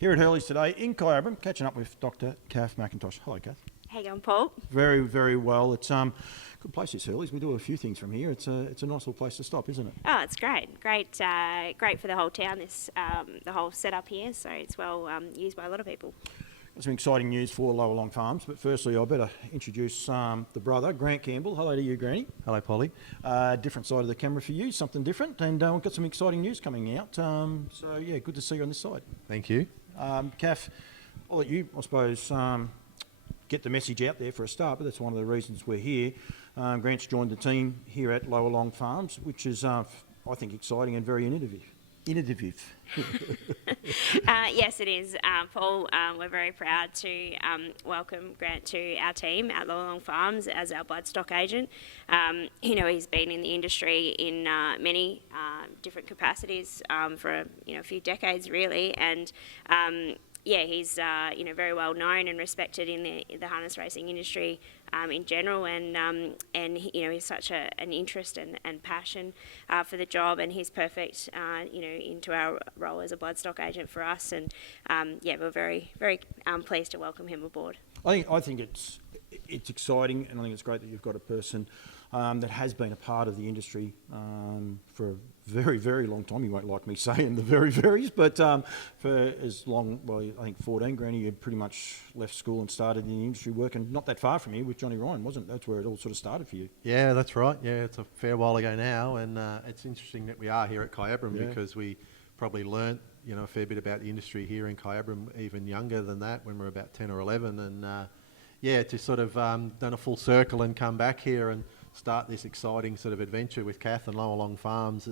Here at Hurley's today in Kyabram, catching up with Dr. Kath McIntosh. Hello, Kath. How you going, Paul? Very, very well. It's good place, this Hurley's. We do a few things from here. It's a nice little place to stop, isn't it? Oh, it's great. Great for the whole town, this the whole setup here, so it's well used by a lot of people. Got some exciting news for LLowalong Farms, but firstly I better introduce the brother, Grant Campbell. Hello to you, Granny. Hello, Polly. Different side of the camera for you, something different, and we've got some exciting news coming out. So yeah, good to see you on this side. Thank you. Kath, I'll let you, I suppose, get the message out there for a start, but that's one of the reasons we're here. Grant's joined the team here at LLowalong Farms, which is, I think, exciting and very innovative. Yes, it is, Paul. We're very proud to welcome Grant to our team at LLowalong Farms as our bloodstock agent. He's been in the industry in many different capacities for a few decades, really, and he's very well known and respected in the harness racing industry in general, and he's such an interest and passion for the job, and he's perfect into our role as a bloodstock agent for us, and we're very pleased to welcome him aboard. I think it's exciting, and I think it's great that you've got a person that has been a part of the industry for a very, very long time. You won't like me saying the varies, but for as long, well, I think 14, Granny, you pretty much left school and started in the industry working not that far from here with Johnny Ryan, wasn't it? That's where it all sort of started for you. Yeah, that's right. Yeah, it's a fair while ago now, and it's interesting that we are here at Kyabram because we probably learnt a fair bit about the industry here in Kyabram even younger than that when we were about 10 or 11, and to sort of done a full circle and come back here and start this exciting sort of adventure with Kath and LLowalong Farms.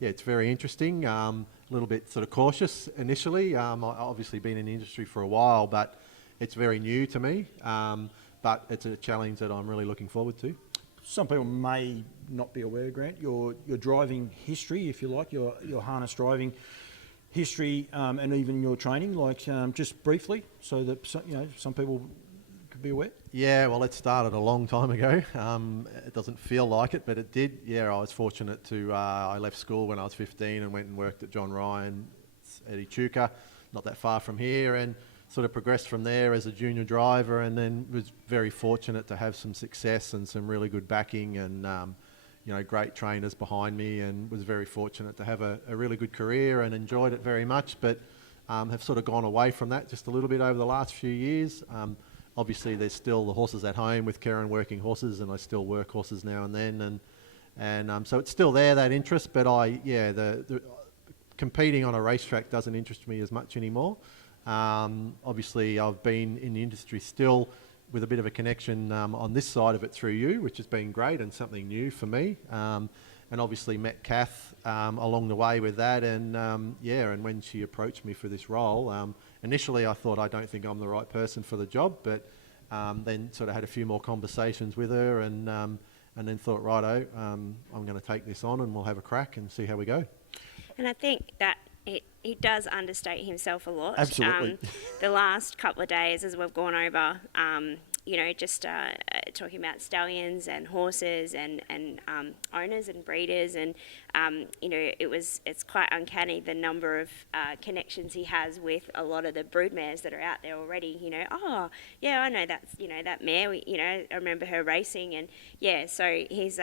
It's very interesting. A little bit sort of cautious initially. I've obviously been in the industry for a while, but it's very new to me. But it's a challenge that I'm really looking forward to. Some people may not be aware, Grant, your driving history, if you like, your harness driving history, and even your training, just briefly, so that some people could be aware. Yeah, well, it started a long time ago. It doesn't feel like it, but it did. Yeah, I was fortunate to, I left school when I was 15 and went and worked at John Ryan at Echuca, not that far from here, and sort of progressed from there as a junior driver, and then was very fortunate to have some success and some really good backing and, great trainers behind me, and was very fortunate to have a really good career and enjoyed it very much, but have sort of gone away from that just a little bit over the last few years. Obviously, there's still the horses at home with Karen working horses, and I still work horses now and then, and so it's still there, that interest. But the competing on a racetrack doesn't interest me as much anymore. Obviously, I've been in the industry still with a bit of a connection on this side of it through you, which has been great and something new for me. And obviously met Kath along the way with that, and and when she approached me for this role, initially I thought, I don't think I'm the right person for the job, but then sort of had a few more conversations with her, and then thought, righto, I'm going to take this on and we'll have a crack and see how we go. And I think that he does understate himself a lot. Absolutely. The last couple of days, as we've gone over, just talking about stallions and horses and owners and breeders, and it's quite uncanny the number of connections he has with a lot of the broodmares that are out there already. I know that's that mare. I remember her racing, and so he's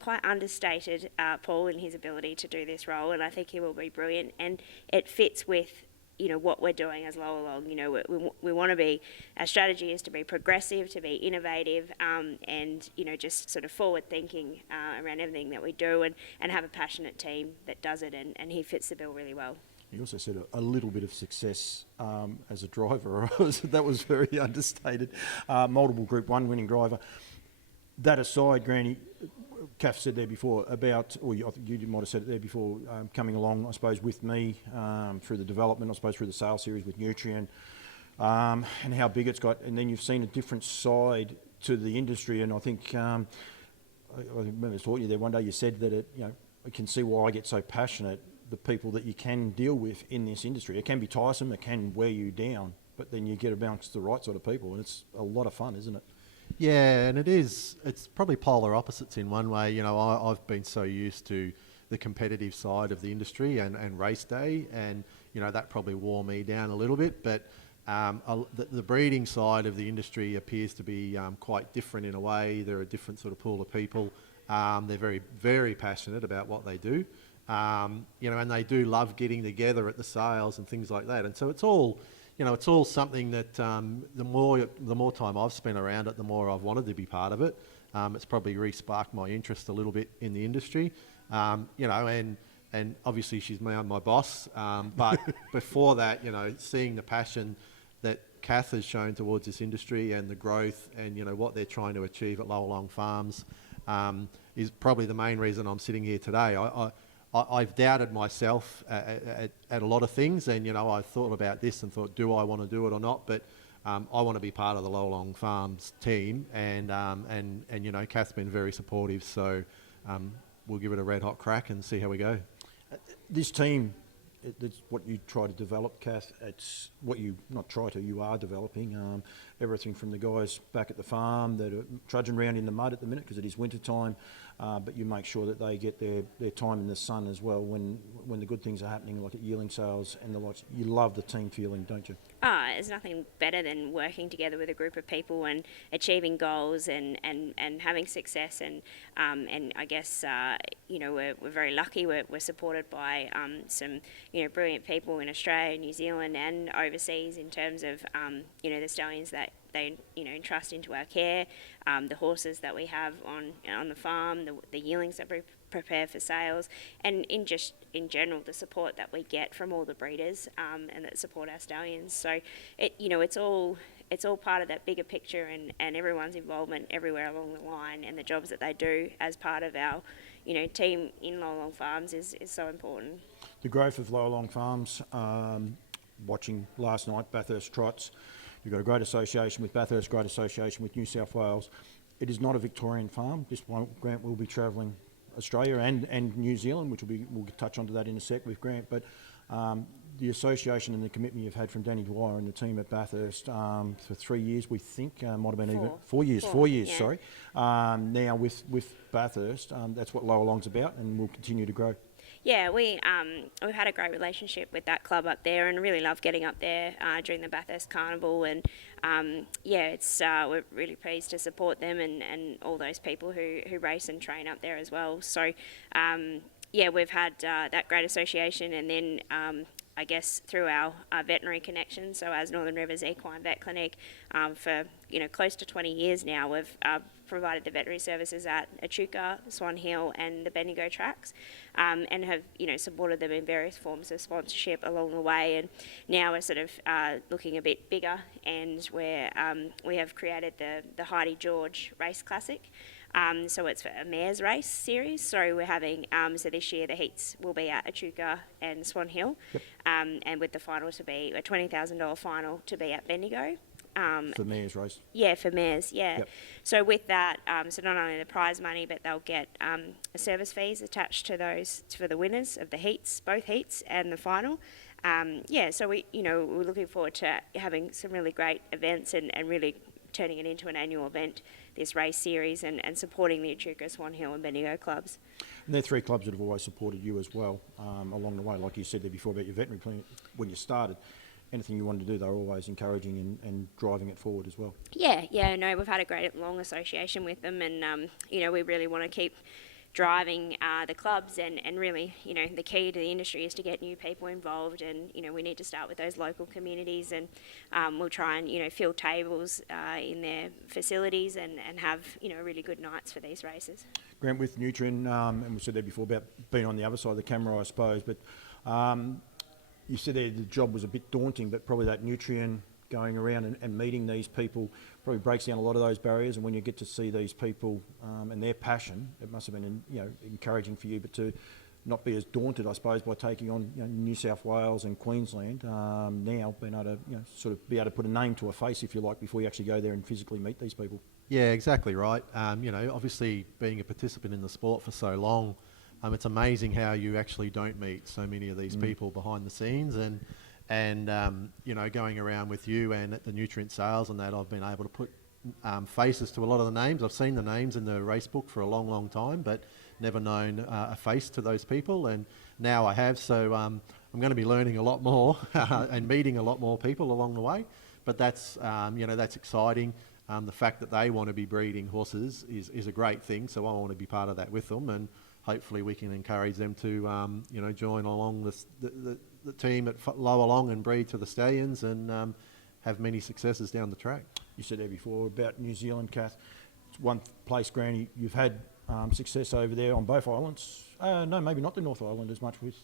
quite understated, Paul, in his ability to do this role, and I think he will be brilliant, and it fits with what we're doing as LLowalong. We want to be, our strategy is to be progressive, to be innovative, and just sort of forward thinking around everything that we do, and have a passionate team that does it, and he fits the bill really well. You also said a little bit of success as a driver. That was very understated. Multiple Group 1 winning driver. That aside, Granny, Kath said there before about, or I think you might have said it there before, coming along, I suppose, with me through the development, I suppose, through the sales series with Nutrien, and how big it's got. And then you've seen a different side to the industry. And I think, I remember I was talking to you there one day, you said that I can see why I get so passionate, the people that you can deal with in this industry. It can be tiresome, it can wear you down, but then you get amongst the right sort of people, and it's a lot of fun, isn't it? Yeah, and it is. It's probably polar opposites in one way. I've been so used to the competitive side of the industry and race day, and that probably wore me down a little bit. But the breeding side of the industry appears to be quite different in a way. They're a different sort of pool of people. They're very, very passionate about what they do. And they do love getting together at the sales and things like that. And so it's all something that the more time I've spent around it, the more I've wanted to be part of it. It's probably re-sparked my interest a little bit in the industry. And obviously she's my boss. But before that, seeing the passion that Kath has shown towards this industry and the growth and, what they're trying to achieve at LLowalong Farms is probably the main reason I'm sitting here today. I've doubted myself at a lot of things, and I thought about this and thought, do I want to do it or not? But I want to be part of the LLowalong Farms team, and Kath's been very supportive, so we'll give it a red hot crack and see how we go. This team, it's what you try to develop, Kath. It's what you are developing. Everything from the guys back at the farm that are trudging around in the mud at the minute because it is winter time, but you make sure that they get their time in the sun as well when the good things are happening, like at yearling sales and the lots. You love the team feeling, don't you? There's nothing better than working together with a group of people and achieving goals and having success. And I guess, we're very lucky. We're supported by some, brilliant people in Australia, New Zealand and overseas in terms of, the stallions that they, entrust into our care, the horses that we have on the farm, the yearlings that we prepare for sales, and in general the support that we get from all the breeders and that support our stallions. So it's all part of that bigger picture, and everyone's involvement everywhere along the line and the jobs that they do as part of our team in LLowalong Farms is so important. The growth of LLowalong Farms, watching last night Bathurst Trots. You've got a great association with Bathurst, great association with New South Wales. It is not a Victorian farm. Grant will be travelling Australia and New Zealand, we'll touch onto that in a sec with Grant. But the association and the commitment you've had from Danny Dwyer and the team at Bathurst for 3 years, we think, might have been even 4 years. 4 years, yeah. Sorry. Now with Bathurst, that's what LLowalong's about, and will continue to grow. Yeah, we've had a great relationship with that club up there, and really love getting up there during the Bathurst Carnival. And we're really pleased to support them and all those people who race and train up there as well. So we've had that great association, and then I guess through our veterinary connection. So as Northern Rivers Equine Vet Clinic, for close to 20 years now, we've provided the veterinary services at Echuca, Swan Hill and the Bendigo tracks, and have supported them in various forms of sponsorship along the way. And now we're sort of looking a bit bigger, and we have created the Heidi George Race Classic. So it's a mares race series. So we're having, so this year the heats will be at Echuca and Swan Hill, yep. And with the final to be a $20,000 final to be at Bendigo. For mares race? Yeah, for mares, yeah. Yep. So with that, so not only the prize money, but they'll get a service fees attached to those for the winners of the heats, both heats and the final. So we're looking forward to having some really great events and really turning it into an annual event, this race series, and supporting the Echuca, Swan Hill and Bendigo clubs. And they're three clubs that have always supported you as well along the way. Like you said there before about your veterinary clinic, when you started, anything you wanted to do, they were always encouraging and driving it forward as well. No, we've had a great long association with them, and we really want to keep driving the clubs, and really, the key to the industry is to get new people involved, and we need to start with those local communities, and we'll try and fill tables in their facilities and have really good nights for these races. Grant, with Nutrien, and we said there before about being on the other side of the camera, I suppose, but you said there the job was a bit daunting, but probably that Nutrien going around and meeting these people probably breaks down a lot of those barriers. And when you get to see these people and their passion, it must have been encouraging for you, but to not be as daunted, I suppose, by taking on New South Wales and Queensland, now being able to sort of be able to put a name to a face, if you like, before you actually go there and physically meet these people. Yeah, exactly right. Obviously being a participant in the sport for so long, it's amazing how you actually don't meet so many of these people behind the scenes, and going around with you and at the nutrient sales and that, I've been able to put faces to a lot of the names. I've seen the names in the race book for a long, long time, but never known a face to those people, and now I have. So I'm going to be learning a lot more and meeting a lot more people along the way. But that's, that's exciting. The fact that they want to be breeding horses is a great thing. So I want to be part of that with them, and hopefully we can encourage them to, join along the team at LLowalong and breed to the stallions and have many successes down the track. You said there before about New Zealand, Kath. It's one place, Granny, you've had success over there on both islands. No, maybe not the North Island as much with,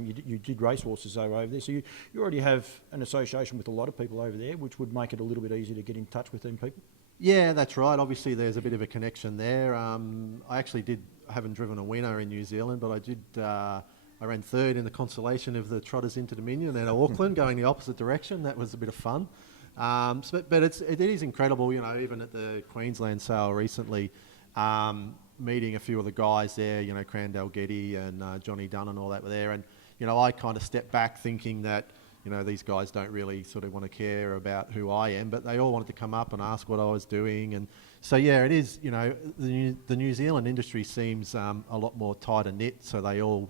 you did racehorses over there. So you already have an association with a lot of people over there, which would make it a little bit easier to get in touch with them people. Yeah, that's right. Obviously, there's a bit of a connection there. I actually haven't driven a winner in New Zealand, but I ran third in the consolation of the Trotters Inter Dominion out of Auckland, going the opposite direction. That was a bit of fun. But it is incredible, even at the Queensland sale recently, meeting a few of the guys there, Crandall Getty and Johnny Dunn and all that were there. And, I kind of stepped back thinking that, these guys don't really sort of want to care about who I am, but they all wanted to come up and ask what I was doing. And so, yeah, it is, the New Zealand industry seems a lot more tighter knit, so they all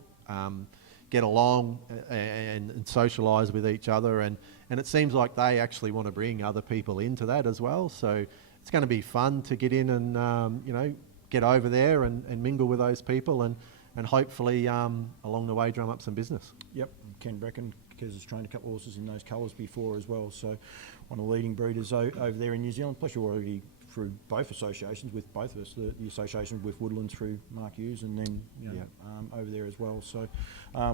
get along and socialise with each other. And it seems like they actually want to bring other people into that as well. So it's going to be fun to get in and, get over there and mingle with those people and hopefully along the way drum up some business. Yep, Ken Brecken, because has trained a couple of horses in those colours before as well. So one of the leading breeders over there in New Zealand. Plus you're already through both associations with both of us, the association with Woodlands through Mark Hughes and then over there as well. So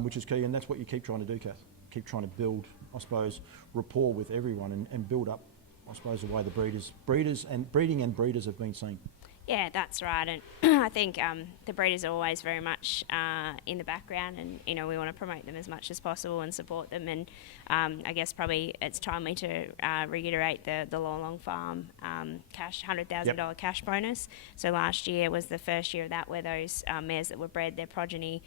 which is key, and that's what you keep trying to do, Kath. Keep trying to build, I suppose, rapport with everyone and build up, I suppose, the way the breeders and breeders have been seen. Yeah, that's right. And I think the breeders are always very much in the background, and we want to promote them as much as possible and support them. And I guess probably it's timely to reiterate the LLowalong Farm cash $100,000 cash bonus. So last year was the first year of that, where those mares that were bred, their progeny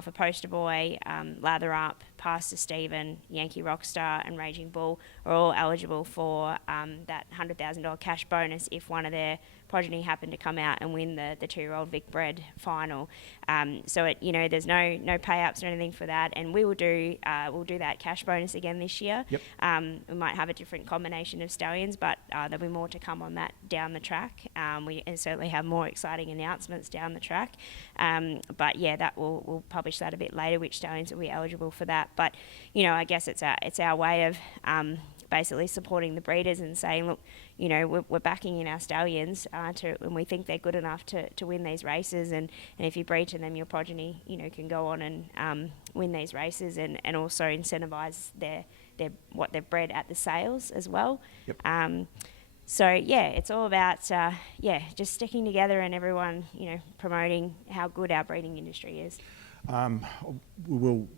for Poster Boy, Lather Up, Pastor Stephen, Yankee Rockstar and Raging Bull are all eligible for that $100,000 cash bonus if one of their progeny happened to come out and win the 2-year-old Vic Bred final. So there's no pay-ups or anything for that, and we'll do that cash bonus again this year. Yep. We might have a different combination of stallions, but there'll be more to come on that down the track. We certainly have more exciting announcements down the track. But yeah, that we'll publish that a bit later, which stallions will be eligible for that. But I guess it's our way of basically supporting the breeders and saying, look, we're backing in our stallions and we think they're good enough to win these races, and if you breed to them, your progeny can go on and win these races and also incentivise their what they've bred at the sales as well. Yep. So yeah, it's all about just sticking together and everyone promoting how good our breeding industry is. We will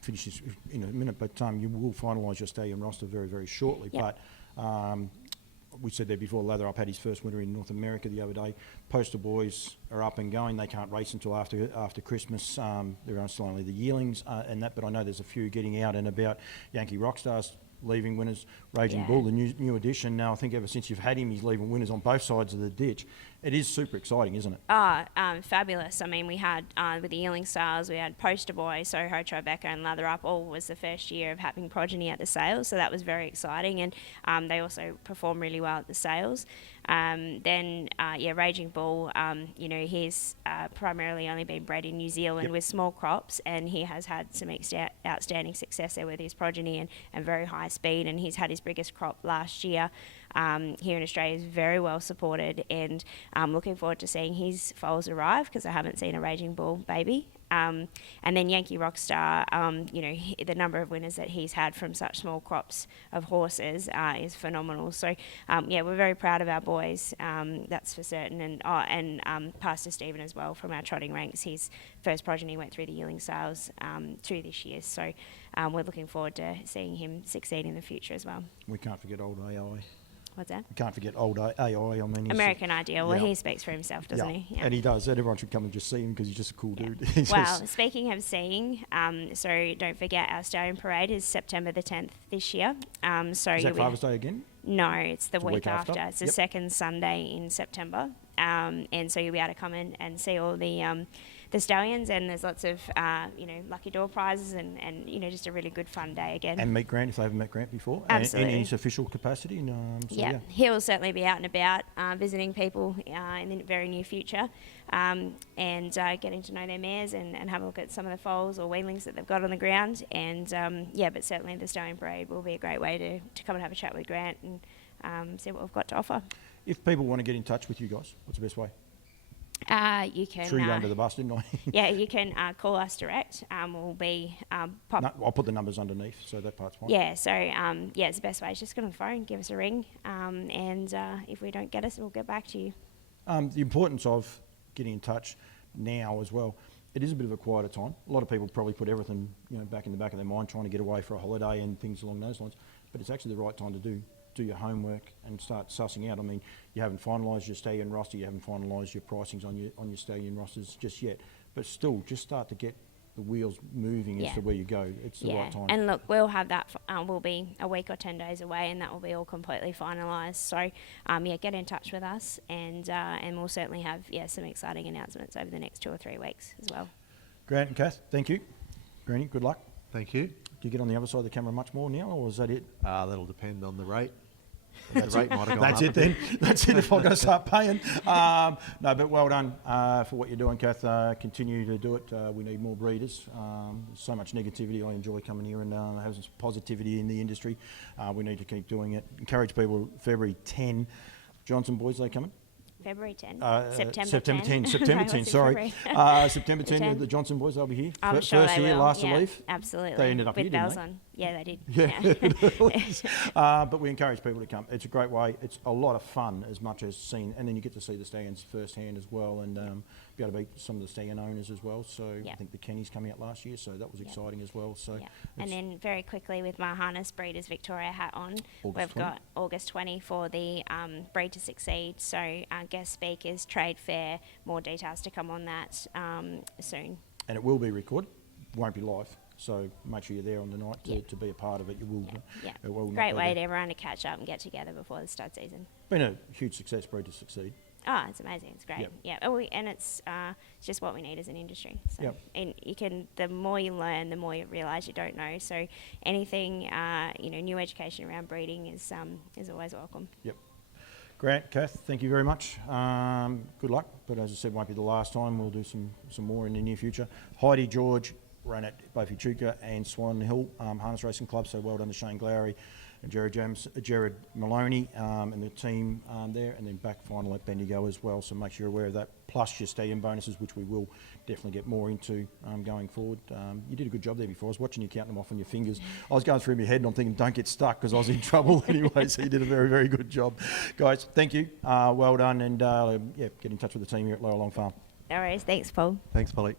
finish this in a minute, but you will finalise your stallion roster very, very shortly. Yep. But we said there before, Lather Up had his first winner in North America the other day. Poster Boys are up and going. They can't race until after Christmas. There are still only the yearlings and that, but I know there's a few getting out and about. Yankee Rockstars leaving winners. Raging Bull, the new addition. Now, I think ever since you've had him, he's leaving winners on both sides of the ditch. It is super exciting, isn't it? Fabulous. I mean, we had, with the yearling sales, we had Poster Boy, Soho, Tribeca and Lather Up. All was the first year of having progeny at the sales, so that was very exciting. And they also performed really well at the sales. Raging Bull, he's primarily only been bred in New Zealand with small crops, and he has had some outstanding success there with his progeny and very high speed, and he's had his biggest crop last year. Here in Australia is very well supported, and I'm looking forward to seeing his foals arrive because I haven't seen a Raging Bull baby. And then Yankee Rockstar, the number of winners that he's had from such small crops of horses is phenomenal. So, we're very proud of our boys, that's for certain. And Pastor Stephen as well from our trotting ranks. His first progeny went through the yearling sales through this year. So we're looking forward to seeing him succeed in the future as well. We can't forget old AI. What's that? We can't forget old AI. I mean, American Ideal. Well, he speaks for himself, doesn't he? Yeah. And he does. And everyone should come and just see him because he's just a cool dude. Well, speaking of seeing, so don't forget our Stallion Parade is September the 10th this year. Is that Father's Day again? No, it's the week after. It's the Yep. second Sunday in September. And so you'll be able to come in and see all the the stallions, and there's lots of lucky door prizes and just a really good fun day again. And meet Grant if they haven't met Grant before. Absolutely. And in his official capacity. And, Yeah, he'll certainly be out and about visiting people in the very near future, and getting to know their mares and have a look at some of the foals or weanlings that they've got on the ground. And but certainly the Stallion Parade will be a great way to come and have a chat with Grant and see what we've got to offer. If people want to get in touch with you guys, what's the best way? You can. Sure, you go under the bus, didn't I? Yeah, you can call us direct. We'll be No, I'll put the numbers underneath, so that part's fine. Yeah, so it's the best way. Is just get on the phone, give us a ring, and if we don't get us, we'll get back to you. The importance of getting in touch now as well. It is a bit of a quieter time. A lot of people probably put everything back in the back of their mind, trying to get away for a holiday and things along those lines. But it's actually the right time to do your homework and start sussing out. I mean, you haven't finalised your stallion roster, you haven't finalised your pricings on your stallion rosters just yet, but still, just start to get the wheels moving as to where you go. It's the right time. And look, we'll have that. We'll be a week or 10 days away, and that will be all completely finalised. So, get in touch with us, and we'll certainly have some exciting announcements over the next 2 or 3 weeks as well. Grant and Kath, thank you. Granny, good luck. Thank you. Do you get on the other side of the camera much more now, or is that it? That'll depend on the rate. The rate might have gone That's up it then. That's it if I'm going to start paying. No, but well done for what you're doing, Kath. Continue to do it. We need more breeders. There's so much negativity. I enjoy coming here and having some positivity in the industry. We need to keep doing it. Encourage people. February 10. Johnson boys, they coming? February 10. September 10. September 10, sorry. September 10, the Johnson boys, they'll be here. I'm sure First they year, will. last to leave. Absolutely. They ended up with here, didn't bells they? on. Yeah, they did. Yeah. But we encourage people to come. It's a great way. It's a lot of fun as much as seeing, and then you get to see the stallions firsthand as well, and be able to meet some of the stallion owners as well. So I think the Kenny's coming out last year, so that was exciting as well. So and then very quickly with my Harness Breeders Victoria hat on, we've got August 20 for the Breed to Succeed. So guest speakers, trade fair, more details to come on that soon. And it will be recorded, won't be live. So make sure you're there on the night to be a part of it. You will. It will great way to everyone to catch up and get together before the stud season. Been a huge success, Breed to Succeed. Oh, it's amazing. It's great. And it's just what we need as an industry. So, and the more you learn, the more you realise you don't know. So anything, new education around breeding is always welcome. Yep. Grant, Kath, thank you very much. Good luck. But as I said, won't be the last time. We'll do some more in the near future. Heidi George ran at both Echuca and Swan Hill Harness Racing Club. So well done to Shane Glowry and Jared Maloney and the team there, and then back final at Bendigo as well. So make sure you're aware of that. Plus your stallion bonuses, which we will definitely get more into going forward. You did a good job there before. I was watching you count them off on your fingers. I was going through my head and I'm thinking, don't get stuck, because I was in trouble anyway. So you did a very, very good job. Guys, thank you. Well done. And get in touch with the team here at LLowalong Farm. All right. Thanks, Paul. Thanks, Polly.